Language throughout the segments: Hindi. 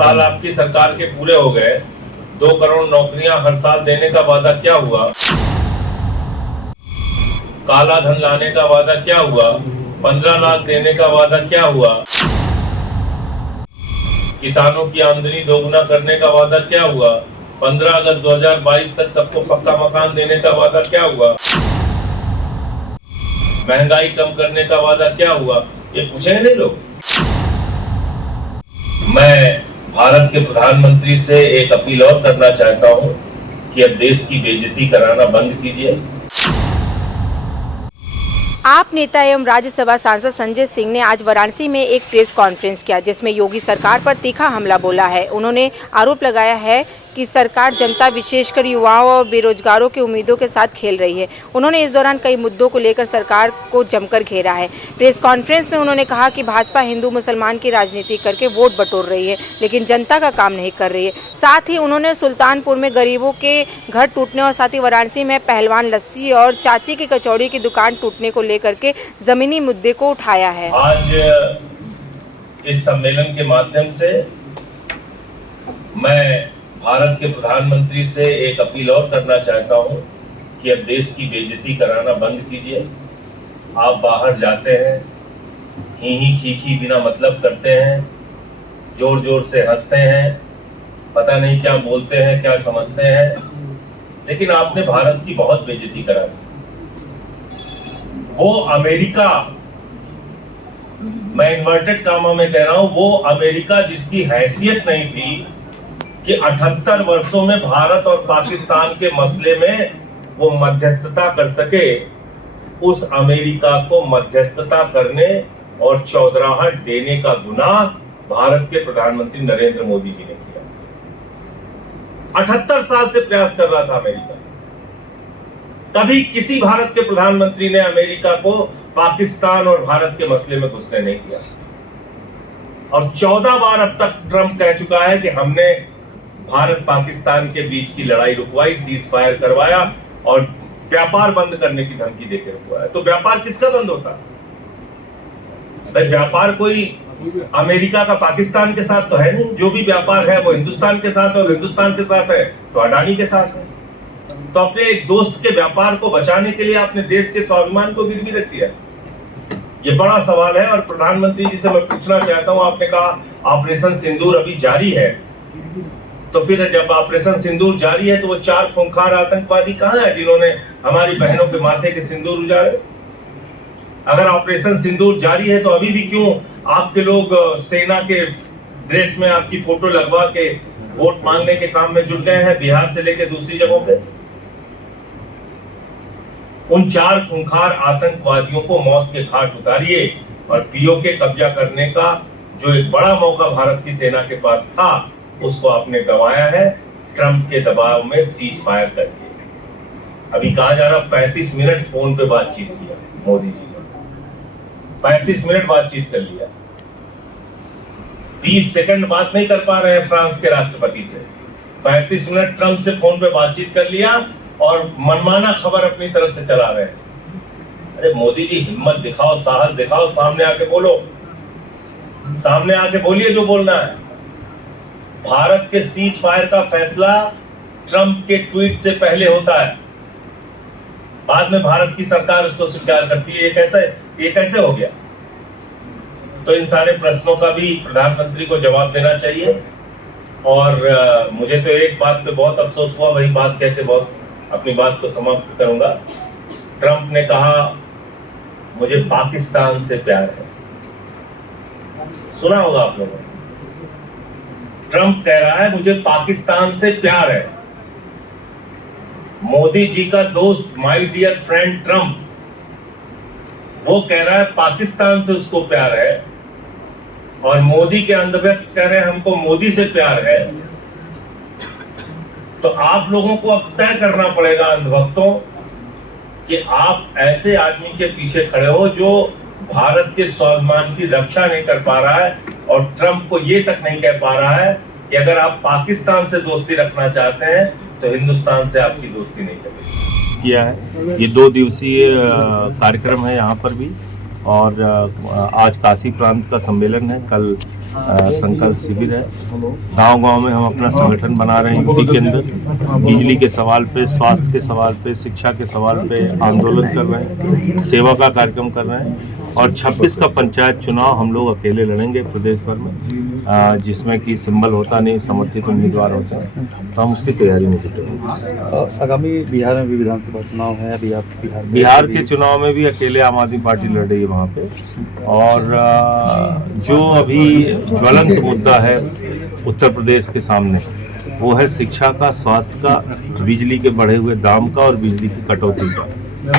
साल आपकी सरकार के पूरे हो गए, 2 करोड़ नौकरियां हर साल देने का वादा क्या हुआ? काला धन लाने का वादा क्या हुआ? 15 लाख देने का वादा क्या हुआ? किसानों की आमदनी दोगुना करने का वादा क्या हुआ? 15 अगस्त 2022 तक सबको पक्का मकान देने का वादा क्या हुआ? महंगाई कम करने का वादा क्या हुआ? ये पूछेंगे नहीं लोग। मैं भारत के प्रधानमंत्री से एक अपील और करना चाहता हूं कि अब देश की बेइज्जती कराना बंद कीजिए। आप नेता एवं राज्यसभा सांसद संजय सिंह ने आज वाराणसी में एक प्रेस कॉन्फ्रेंस किया, जिसमें योगी सरकार पर तीखा हमला बोला है। उन्होंने आरोप लगाया है कि सरकार जनता, विशेषकर युवाओं और बेरोजगारों की उम्मीदों के साथ खेल रही है। उन्होंने इस दौरान कई मुद्दों को लेकर सरकार को जमकर घेरा है। प्रेस कॉन्फ्रेंस में उन्होंने कहा कि भाजपा हिंदू मुसलमान की राजनीति करके वोट बटोर रही है, लेकिन जनता का काम नहीं कर रही है। साथ ही उन्होंने सुल्तानपुर में गरीबों के घर टूटने और साथ ही वाराणसी में पहलवान लस्सी और चाची की कचौड़ी की दुकान टूटने को लेकर के जमीनी मुद्दे को उठाया है। आज इस सम्मेलन के माध्यम से मैं भारत के प्रधानमंत्री से एक अपील और करना चाहता हूं कि अब देश की बेइज्जती कराना बंद कीजिए। आप बाहर जाते हैं, ही खीखी बिना मतलब करते हैं, जोर जोर से हंसते हैं, पता नहीं क्या बोलते हैं, क्या समझते हैं, लेकिन आपने भारत की बहुत बेइज्जती करा दी। वो अमेरिका, मैं इन्वर्टेड कामा में कह रहा हूं, वो अमेरिका जिसकी हैसियत नहीं थी कि 78 वर्षों में भारत और पाकिस्तान के मसले में वो मध्यस्थता कर सके, उस अमेरिका को मध्यस्थता करने और चौधराहट देने का गुनाह भारत के प्रधानमंत्री नरेंद्र मोदी जी ने किया। 78 साल से प्रयास कर रहा था अमेरिका। कभी किसी भारत के प्रधानमंत्री ने अमेरिका को पाकिस्तान और भारत के मसले में घुसने नहीं दिया। और 14 बार अब तक ट्रंप कह चुका है कि हमने भारत पाकिस्तान के बीच की लड़ाई रुकवाई, सीज फायर करवाया और व्यापार बंद करने की धमकी देकर रुकवाया। तो व्यापार किसका बंद होता? भाई व्यापार कोई अमेरिका का पाकिस्तान के साथ तो है नहीं। जो भी व्यापार है वो हिंदुस्तान के साथ, और हिंदुस्तान के साथ है तो अडानी के साथ है। तो अपने एक दोस्त के व्यापार को बचाने के लिए आपने देश के स्वाभिमान को गिरवी रख दिया। ये बड़ा सवाल है और प्रधानमंत्री जी से मैं पूछना चाहता हूं, आपने कहा ऑपरेशन सिंदूर अभी जारी है, तो फिर जब ऑपरेशन सिंदूर जारी है तो वो 4 खूंखार आतंकवादी कहां है जिन्होंने हमारी बहनों के माथे के सिंदूर उजाड़े? अगर ऑपरेशन सिंदूर जारी है तो अभी भी क्यों आपके लोग सेना के ड्रेस में आपकी फोटो लगवा के वोट मांगने के काम में जुट गए हैं, बिहार से लेकर दूसरी जगहों पे? उन 4 खूंखार आतंकवादियों को मौत के घाट उतारिए और पीओके कब्जा करने का जो एक बड़ा मौका भारत की सेना के पास था, उसको आपने गंवाया है ट्रंप के दबाव में सीज फायर करके। अभी कहा जा रहा 35 मिनट फोन पे बातचीत किया मोदी जी ने, 35 मिनट बातचीत कर लिया। 30 सेकंड बात नहीं कर पा रहे हैं फ्रांस के राष्ट्रपति से, 35 मिनट ट्रंप से फोन पे बातचीत कर लिया और मनमाना खबर अपनी तरफ से चला रहे हैं। अरे मोदी जी, हिम्मत दिखाओ, साहस दिखाओ, सामने आके बोलो, सामने आके बोलिए जो बोलना है। भारत के सीज फायर का फैसला ट्रंप के ट्वीट से पहले होता है, बाद में भारत की सरकार इसको स्वीकार करती है। ये कैसे हो गया? तो इन सारे प्रश्नों का भी प्रधानमंत्री को जवाब देना चाहिए। और मुझे तो एक बात पे बहुत अफसोस हुआ, वही बात कह के बहुत अपनी बात को समाप्त करूंगा। ट्रंप ने कहा मुझे पाकिस्तान से प्यार है। सुना होगा आप लोगों ने, ट्रंप कह रहा है मुझे पाकिस्तान से प्यार है। मोदी जी का दोस्त, माय डियर फ्रेंड ट्रंप, वो कह रहा है पाकिस्तान से उसको प्यार है, और मोदी के अंधभक्त कह रहे हैं हमको मोदी से प्यार है। तो आप लोगों को अब तय करना पड़ेगा अंधभक्तों कि आप ऐसे आदमी के पीछे खड़े हो जो भारत के स्वाभिमान की रक्षा नहीं कर पा रहा है और ट्रंप को ये तक नहीं कह पा रहा है कि अगर आप पाकिस्तान से दोस्ती रखना चाहते हैं तो हिंदुस्तान से आपकी दोस्ती नहीं चलेगी। किया है ये 2 दिवसीय कार्यक्रम है यहाँ पर भी, और आज काशी प्रांत का सम्मेलन है, कल संकल्प शिविर है। गांव-गांव में हम अपना संगठन बना रहे हैं यूपी के अंदर। बिजली के सवाल पे, स्वास्थ्य के सवाल पे, शिक्षा के सवाल पे आंदोलन कर रहे हैं, सेवा का कार्यक्रम कर रहे हैं। और 26 का पंचायत चुनाव हम लोग अकेले लड़ेंगे प्रदेश भर में, जिसमें कि सिंबल होता नहीं, समर्थित उम्मीदवार होता है, तो हम उसकी तैयारी में जुटे हैं। आगामी बिहार में भी विधानसभा चुनाव है, अभी आप बिहार के चुनाव में भी अकेले आम आदमी पार्टी लड़ रही है वहाँ पे। और जो अभी ज्वलंत मुद्दा है उत्तर प्रदेश के सामने, वो है शिक्षा का, स्वास्थ्य का, बिजली के बढ़े हुए दाम का और बिजली की कटौती का।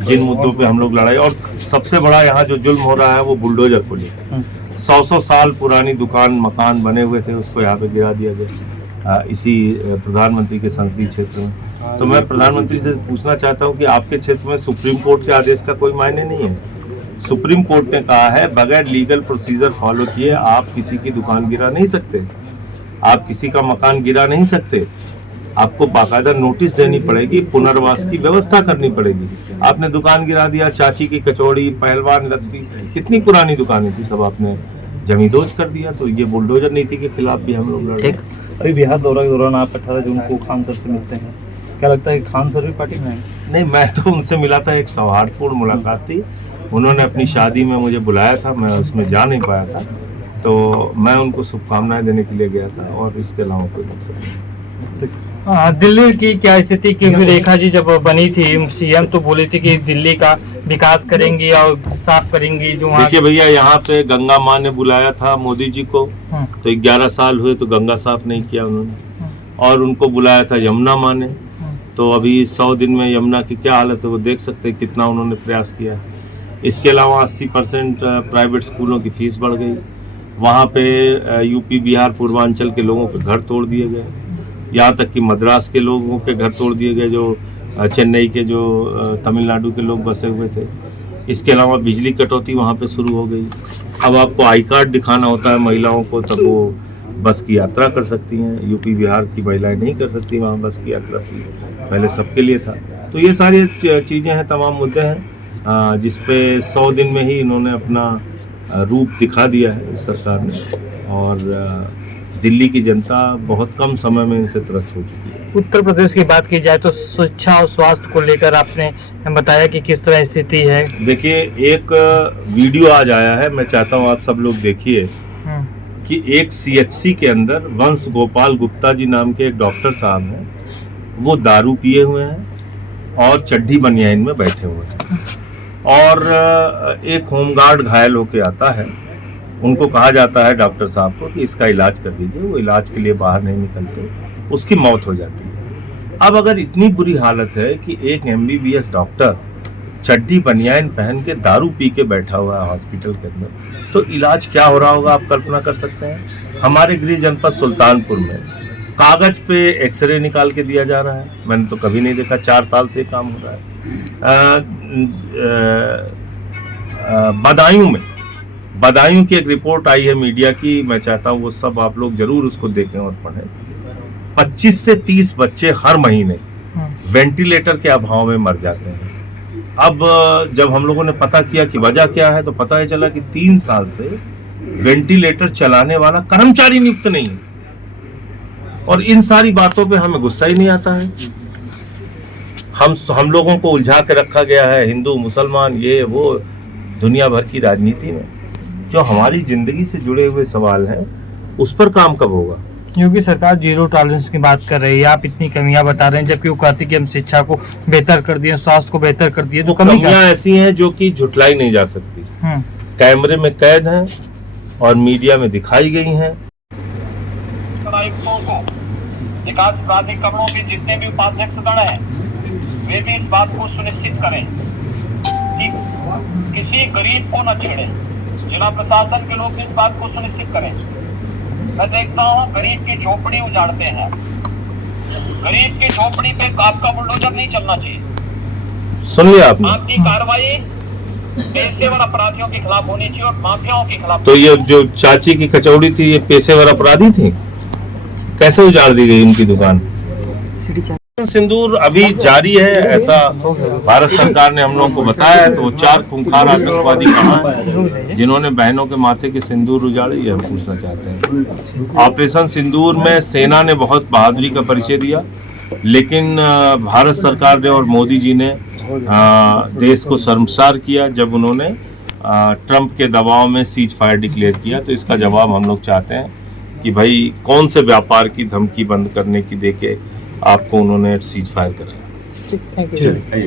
जिन मुद्दों पे हम लोग लड़ाई, और सबसे बड़ा यहाँ जो जुल्म हो रहा है वो बुलडोजर को लेकर। 100 साल पुरानी दुकान मकान बने हुए थे, उसको यहाँ पे गिरा दिया गया इसी प्रधानमंत्री के संसदीय क्षेत्र में। तो मैं प्रधानमंत्री से पूछना चाहता हूँ कि आपके क्षेत्र में सुप्रीम कोर्ट के आदेश का कोई मायने नहीं है। सुप्रीम कोर्ट ने कहा है बगैर लीगल प्रोसीजर फॉलो किए आप किसी की दुकान गिरा नहीं सकते, आप किसी का मकान गिरा नहीं सकते, आपको बाकायदा नोटिस देनी पड़ेगी, पुनर्वास की व्यवस्था करनी पड़ेगी। आपने दुकान गिरा दिया, चाची की कचौड़ी, पहलवान लस्सी, कितनी पुरानी दुकानें थी, सब आपने जमींदोज कर दिया। तो ये बुलडोजर नीति के खिलाफ भी हम लोग लड़ रहे हैं। अभी बिहार दौरा के दौरान आप 18 जून को खान सर से मिलते हैं, क्या लगता है कि खान सर भी पार्टी में है? नहीं, मैं तो उनसे मिला था, एक सौहार्दपूर्ण मुलाकात थी। उन्होंने अपनी शादी में मुझे बुलाया था, मैं उसमें जा नहीं पाया था, तो मैं उनको शुभकामनाएं देने के लिए गया था, और इसके अलावा कोई मकसद नहीं। दिल्ली की क्या स्थिति, क्योंकि रेखा जी जब बनी थी सीएम तो बोली थी कि दिल्ली का विकास करेंगी और साफ करेंगी जो वहाँ। देखिए भैया, यहाँ पे गंगा माँ ने बुलाया था मोदी जी को, तो 11 साल हुए तो गंगा साफ नहीं किया उन्होंने। और उनको बुलाया था यमुना माँ ने, तो अभी 100 दिन में यमुना की क्या हालत है वो देख सकते हैं, कितना उन्होंने प्रयास किया। इसके अलावा 80% प्राइवेट स्कूलों की फीस बढ़ गई। वहाँ पे यूपी बिहार पूर्वांचल के लोगों के घर तोड़ दिए गए, यहाँ तक कि मद्रास के लोगों के घर तोड़ दिए गए, जो चेन्नई के, जो तमिलनाडु के लोग बसे हुए थे। इसके अलावा बिजली कटौती वहाँ पे शुरू हो गई। अब आपको आई कार्ड दिखाना होता है महिलाओं को, तब वो बस की यात्रा कर सकती हैं। यूपी बिहार की महिलाएं नहीं कर सकती वहाँ बस की यात्रा, पहले सबके लिए था। तो ये सारी चीज़ें हैं, तमाम मुद्दे हैं जिस पे 100 दिन में ही इन्होंने अपना रूप दिखा दिया है इस सरकार ने। और दिल्ली की जनता बहुत कम समय में इनसे त्रस्त हो चुकी है। उत्तर प्रदेश की बात की जाए तो शिक्षा और स्वास्थ्य को लेकर आपने बताया कि किस तरह स्थिति है। देखिए, एक वीडियो आज आया है, मैं चाहता हूँ आप सब लोग देखिए कि एक सीएचसी के अंदर वंश गोपाल गुप्ता जी नाम के एक डॉक्टर साहब हैं, वो दारू पिए हुए हैं और चड्ढी बनियाइन में बैठे हुए हैं, और एक होमगार्ड घायल होके आता है। उनको कहा जाता है डॉक्टर साहब को कि इसका इलाज कर दीजिए, वो इलाज के लिए बाहर नहीं निकलते, उसकी मौत हो जाती है। अब अगर इतनी बुरी हालत है कि एक MBBS डॉक्टर चड्डी बनियान पहन के दारू पी के बैठा हुआ है हॉस्पिटल के अंदर, तो इलाज क्या हो रहा होगा आप कल्पना कर सकते हैं। हमारे गृह जनपद सुल्तानपुर में कागज पे एक्सरे निकाल के दिया जा रहा है, मैंने तो कभी नहीं देखा, 4 साल से काम हो रहा है। बदायूं की एक रिपोर्ट आई है मीडिया की, मैं चाहता हूँ वो सब आप लोग जरूर उसको देखें और पढ़ें। 25 से 30 बच्चे हर महीने वेंटिलेटर के अभाव में मर जाते हैं। अब जब हम लोगों ने पता किया कि वजह क्या है, तो पता ही चला कि 3 साल से वेंटिलेटर चलाने वाला कर्मचारी नियुक्त नहीं है। और इन सारी बातों पे हमें गुस्सा ही नहीं आता है। हम लोगों को उलझा के रखा गया है, हिंदू मुसलमान ये वो, दुनिया भर की राजनीति में। जो हमारी जिंदगी से जुड़े हुए सवाल हैं उस पर काम कब होगा। योगी सरकार जीरो टॉलरेंस की बात कर रही है, आप इतनी कमियां बता रहे हैं, जबकि वो कहती कि हम शिक्षा को बेहतर कर दिए, स्वास्थ्य को बेहतर कर दिए। तो कमियां ऐसी हैं जो कि झुटलाई नहीं जा सकती, कैमरे में कैद हैं और मीडिया में दिखाई गई हैं। आयुक्तों को, विकास प्राधिकरणों के जितने भी उपाध्यक्ष गण हैं, वे भी इस बात को सुनिश्चित करें कि किसी गरीब को न छेड़े। जिला प्रशासन के लोग इस बात को सुनिश्चित करें। मैं देखता हूँ गरीब की झोपड़ी उजाड़ते हैं, गरीब की झोपड़ी पे आपका बुलडोजर नहीं चलना चाहिए। सुन लिया आपने? आपकी कार्रवाई पेशेवर अपराधियों के खिलाफ होनी चाहिए और माफियाओं के खिलाफ। तो ये जो चाची की कचौड़ी थी, ये पेशेवर अपराधी थी? कैसे उजाड़ दी गई उनकी दुकान? सिंदूर अभी जारी है, ऐसा भारत सरकार ने हम लोगों को बताया है। तो 4 खूंखार आतंकवादी कहाँ हैं जिन्होंने बहनों के माथे के सिंदूर उजाड़े, ये हम पूछना चाहते हैं। ऑपरेशन सिंदूर में सेना ने बहुत बहादुरी का परिचय दिया, लेकिन भारत सरकार ने और मोदी जी ने देश को शर्मसार किया जब उन्होंने ट्रंप के दबाव में सीज फायर डिक्लेयर किया। तो इसका जवाब हम लोग चाहते हैं कि भाई कौन से व्यापार की धमकी बंद करने की देके आपको उन्होंने सीज फायर कराया। Thank you.